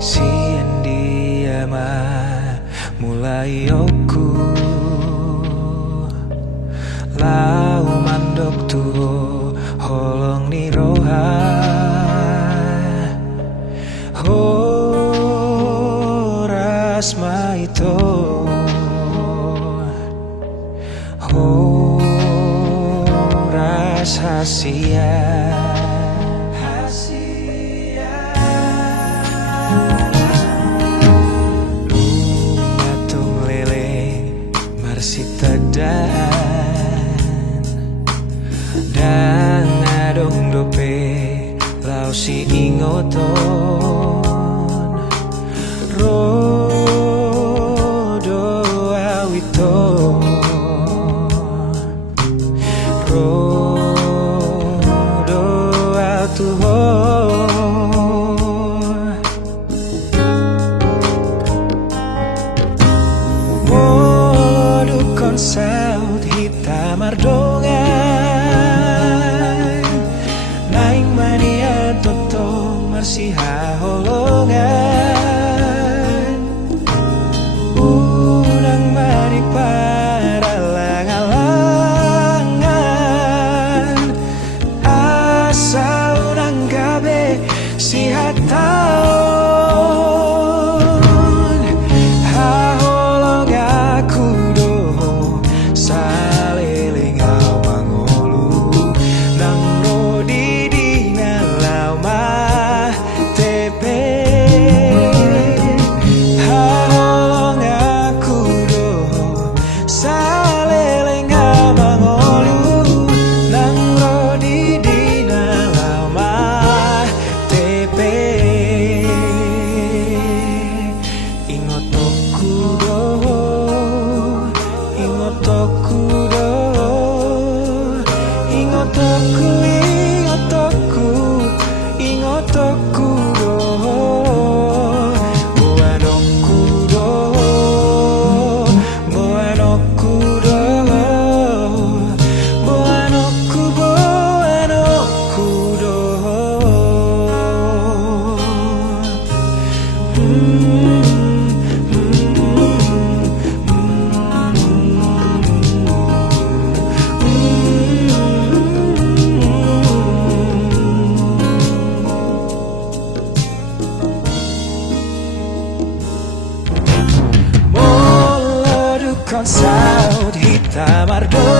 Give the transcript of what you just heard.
Sien dia mulai oku lau mandok tuo holong ni roha horas maito horas hasia lungatung lele marsitadan dan ngadong dope lau si ingoton rodo awito rodo atuho wodu konsaut hitam ardongan naing mania toto masih holongan urang mari para langalangan asa urang gabe si hataon haholong aku doho saliling mangolu nang rodi dina lama tepe haholong aku doho saliling mangolu nang rodi dina lama tepe ingotoku doho ingotoku doho ingotoku ingotoku ingotoku doho boanoku doho boanoku doho boanoku boanoku doho Moloduk konsaut hitam ardo